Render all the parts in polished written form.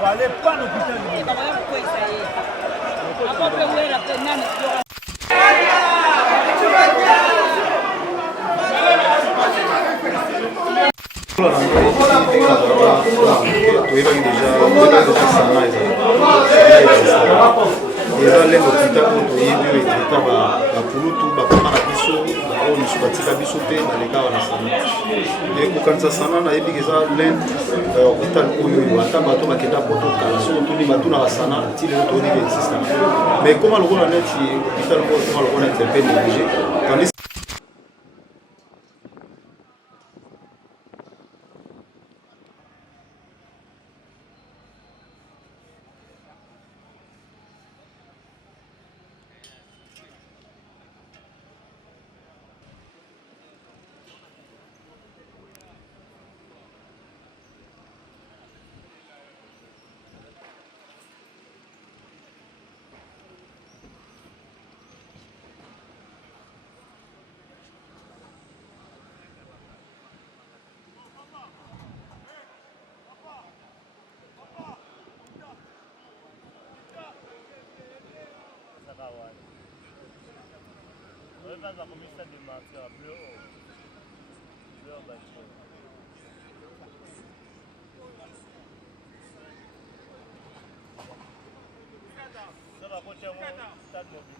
Fallait pas l'hôpital. Eza lelo kita oyo toyebi oyo etreta bakulutu bakoma na biso oyo misu batika biso te baleka wana sana kokanisa sana nayebi eza lene hopital oyo ata bato bakenda poto kala soki otuni batunaka sana ti lelo toyoni ke existe mais koma lokola neti hopital oyo koma lokola neti mpe néglige tandis Vas a começar de marcar bleu baixo. Ça va coacher mon stade mobile.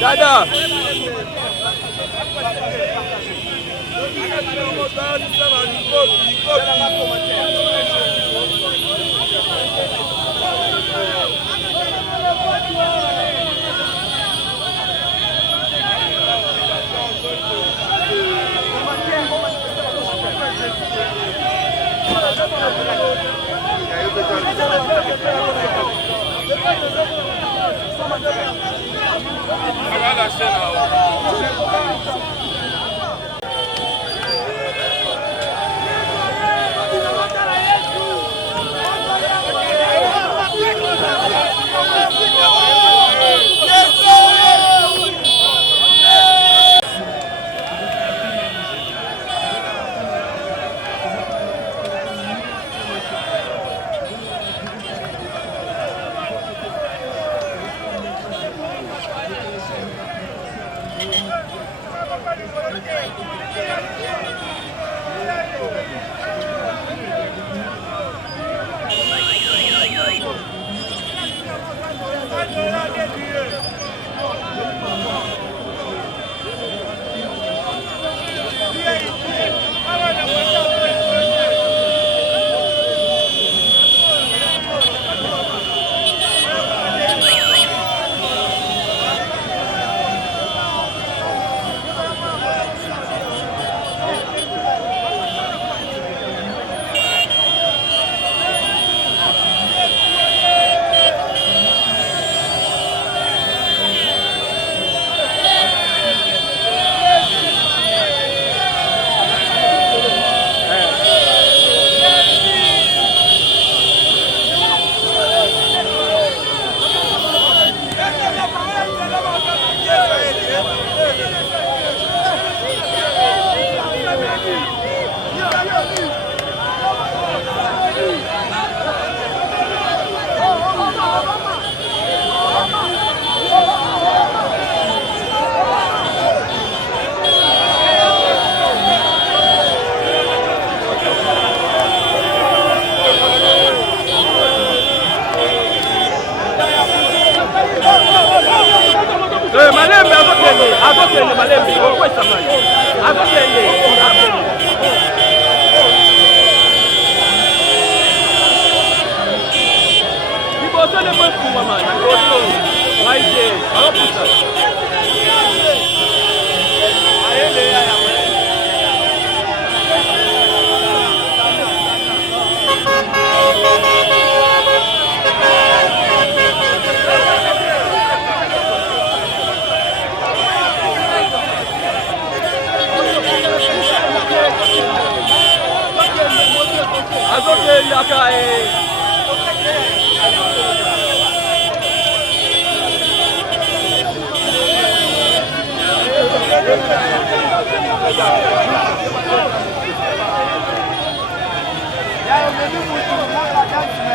Dada. Malembe azokende Malembe okwesa mali azokende liboso ne mwefunga mali liboso maite alopusa ayele ya azokende akae ya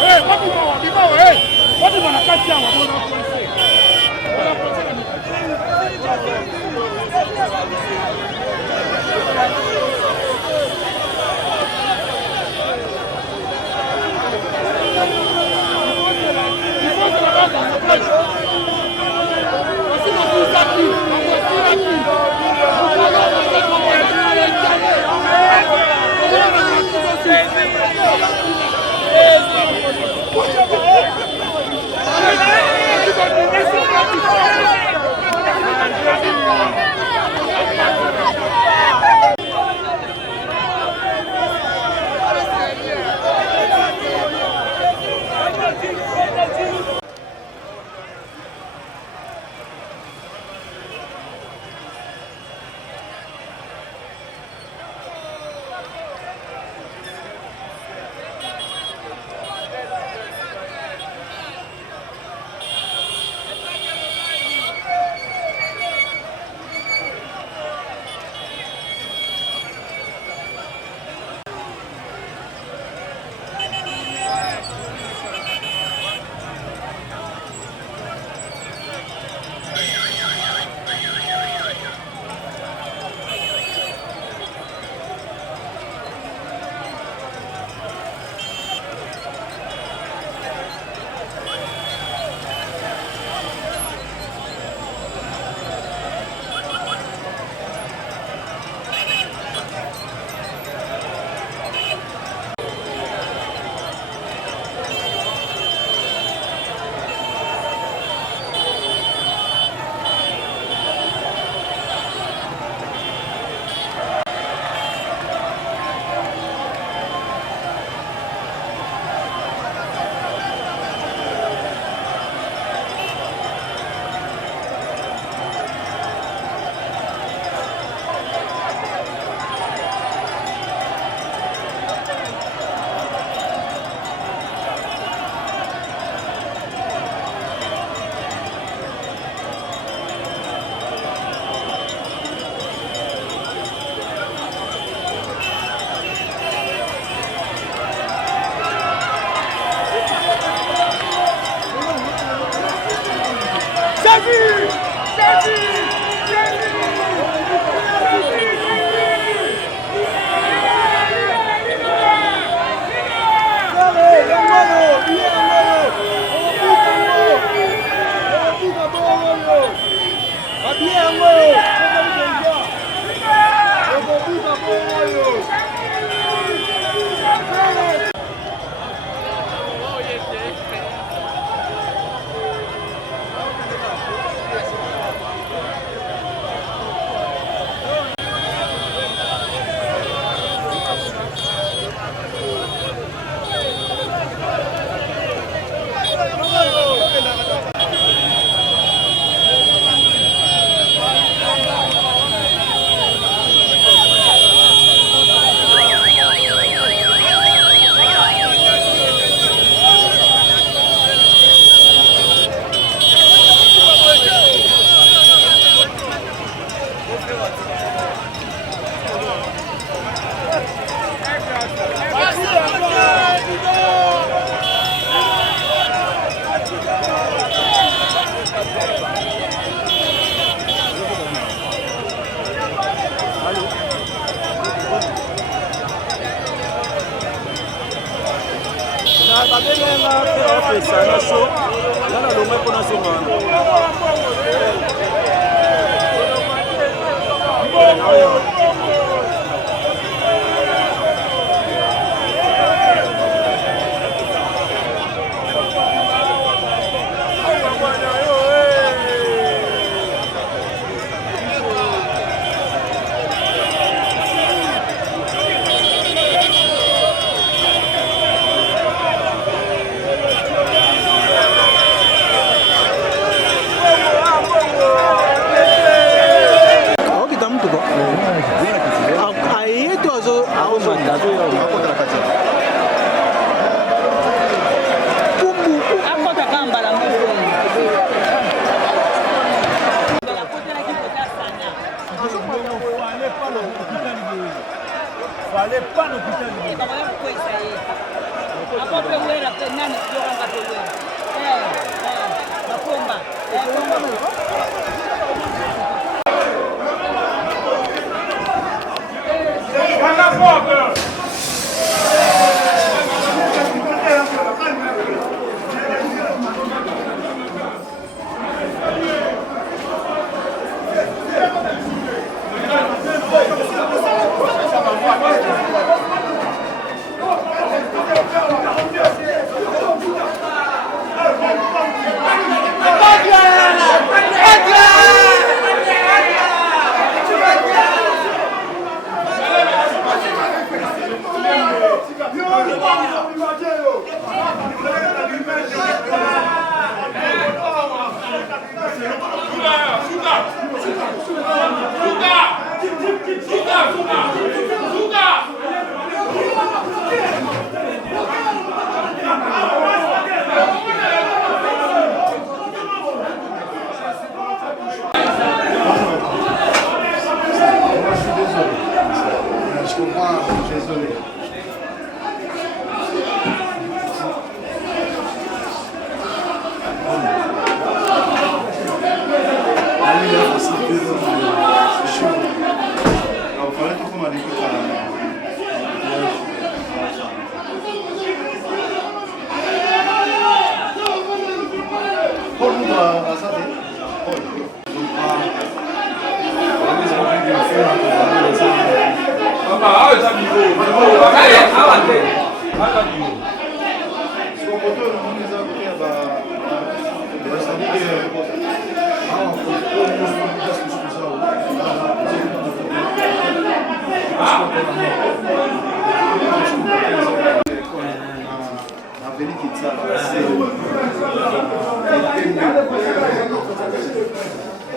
Hey,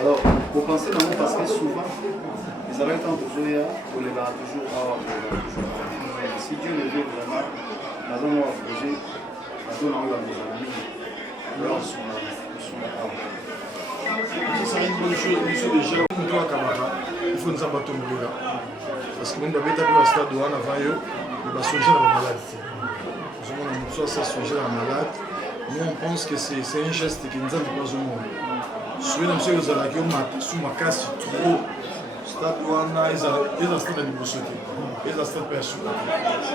Alors, vous pensez dans mon parce que souvent, les arrêts ont toujours pour les gars toujours si Dieu le veut vraiment, nous allons projet, nous allons alors si ça une bonne chose, déjà, nous doit camarade, il faut nous abattre au milieu parce que même dans le stade où on a vaillé, il va songer la maladie. Nous on pense que c'est un geste qui nous a mis dans le monde. soki na biso ezalaki su makasi trop stade wana eza stade ya liboso te eza stade mpe ya suka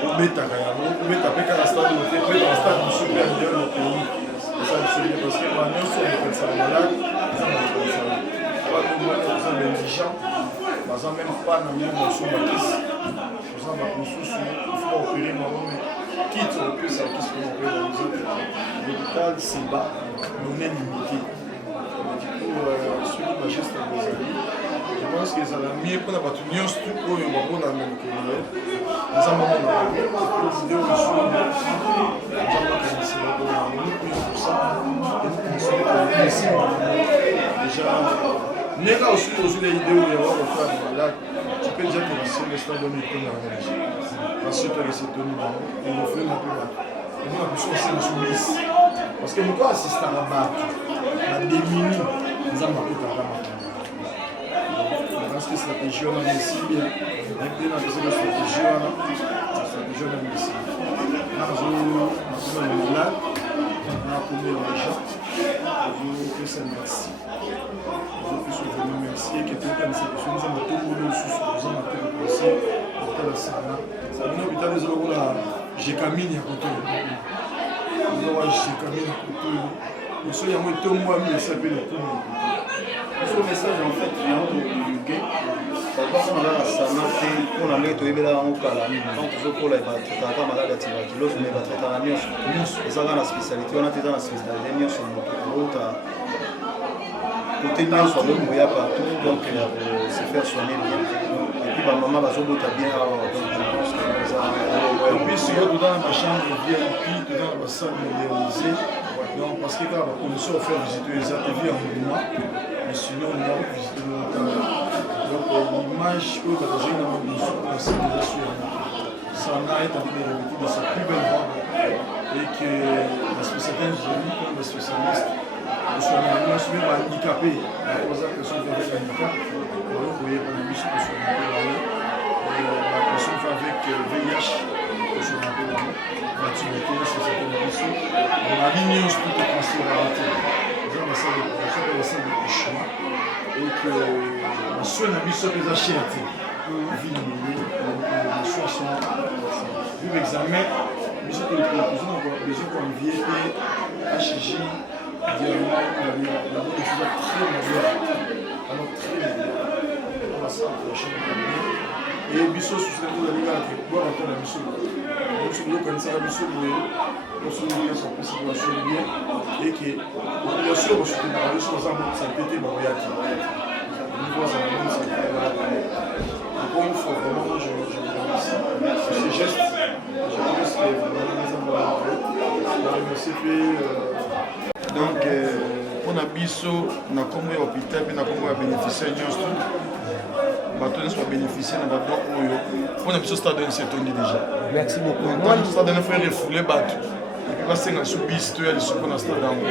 te obetaka yango obeta mpe kaka stade oyo te obetaka stade mosu mpe ya milieu na pays eza biso parce que ba nyonso ekokanisaka malade eza na ekokanisaka baza baindigent baza meme pa na mio mosu bakisi oza bamosusu ifo baopere bango me kite opesa bakisi mpo baopere bango eza te l'hôpital seba non est limité soki bageste ezali je pense que ezala mie mpona bato nyonso tu oyo bamona na mokili eza mamona décidé oyo susu eza bakanisela déjà ndenge osuki ozwi la idée oyo yawa kofara malade tu peux déjà te lancer le stade oyo etondaka déjà parce que toyesi etoni bango elofema mpe bato omona biso osena so misi parce que moto asistaka bato na demini nzambe akotaka makambo parce que stratégie wana mesili mpe na pesaka stratégie wana mesili nakozona malade nakomela déjà ozopesa merci ozopesa vraiment merci eke tokanisa biso nzambe tokolo lisusu oza na te kokosi hôpital asana sabino hôpital eza lokola jekamine ya kotoyo ozawa jekamine ya kotoyo biso yango etombwami esapeli okumu biso message en fait yango toluke bakona kaka sana te mpona ndenge toyebela yango kala donc tozokola batraitaka malade ya tuberculose mais batraitaka nyonso eza kaka na spécialité wana te eza na spécialité nyonso moto ota côté nyonso azomoya partout donc ya se faire soigner bien et puis bamama bazobota bien awa et puis sikoyo toza na bachambre VIP toza na basale modernisé donc parce que kaka bacondition ofaire visite eza te vi ya mouvement mais sinon on va visiter donc l'image oyo batozali na mabiso merci déjà sur Sana est en train de répéter dans sa plus belle voix et que la spécialité ingénierie comme les spécialistes nous sommes handicapés à cause de la personne avec handicap vous voyez par la mission que nous sommes la personne avec VIH que nous sommes la tuberculose c'est cette mission on a ligne tout est transféré dans la salle de production dans la salle de couchement et que la soin a mis sur les achètes les soins sont vu l'examen mais ce que nous proposons on a besoin qu'on vienne HG idéalement la bonne chose très moderne alors très moderne on va s'approcher et biso sous cette ligne là que boire à la mission donc sur le connaissance la mission pour se mettre sur place pour assurer bien et que bien sûr on se prépare sur ensemble ça peut être mariage niveau ça va ça donc il faut vraiment je remercie ces gestes je pense que vraiment les avoir remercier donc mpona biso na kombo ya hôpital mpe na kombo ya bénéficiaire nyonso bato nyonso babénéficie na badon oyo mpona biso stade oyo setondi déjà merci beaucoup stade oyo fo refoule bato epuis basenga lisu bis toya lisu mpona stade yango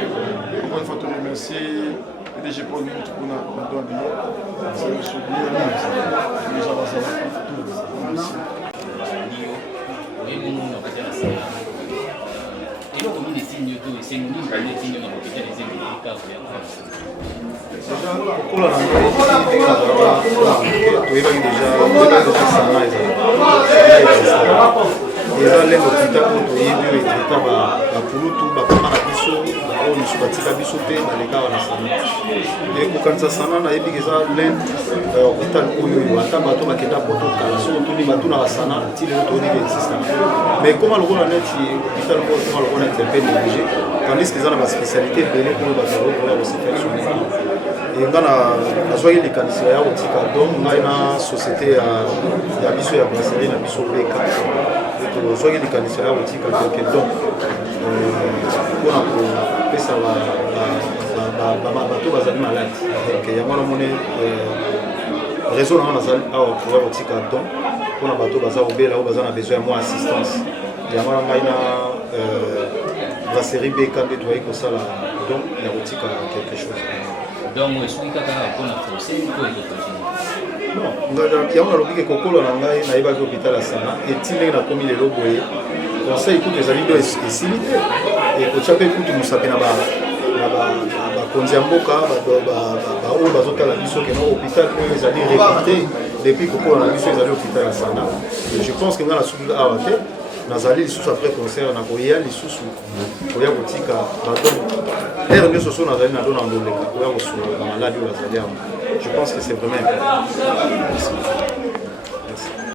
encore une fois toremercier PDG Paul Moutou mpona bado ya billet lisu bien déjà bazala merci kokola na ngai toyebaki déjà sana eza lenge hôpital oyo toyebi oyo etraita bapulutu bakoma na biso oyo misu batika biso te balekaka na sana kokanisa sana nayebi eza lenge hôpital oyo ata bato bakenda poto kala soki otuni batuna basana ti lelo toyebiki existe mais koma lokola neti hôpital oyo koma lokola neti mpe néglige tandis que eza na baspécialité ebele oyo bazalokoya kosepersoné nga nazwaki likanisi ya kotika donc ngai na société ya biso ya brasserie na biso beka tozwaki likanisi ya kotika quelque donc mpona kopesa bato bazali malade donc yango namoni réseau nango nazali awa koya kotika donc mpona bato baza kobela oyo baza na besoin ya mwa assistance yango na ngai na brasserie beka nde toyaki kosala donc ya kotika quelque chose donc esuki kaka mpona force ko yango nalobiki kokolo na ngai nayebaki hôpital ya sana eti ndenge nakomi lelo boye conseil kutu ezali ndo esili te ekotya mpe kutu mosapi na bakolege bakonzi ya mboka baoyo bazotala biso ke na hôpital oyo ezali réputé depuis kokola na biso ezali hôpital ya Sana. Je pense que nga nasuki awa te nazali lisusu après concert na koya lisusu koya kotika badon ere nyonso so nazali na dona ndoleka koya kosula na maladi oyo azali awa. Je pense que c'est vraiment important. Merci.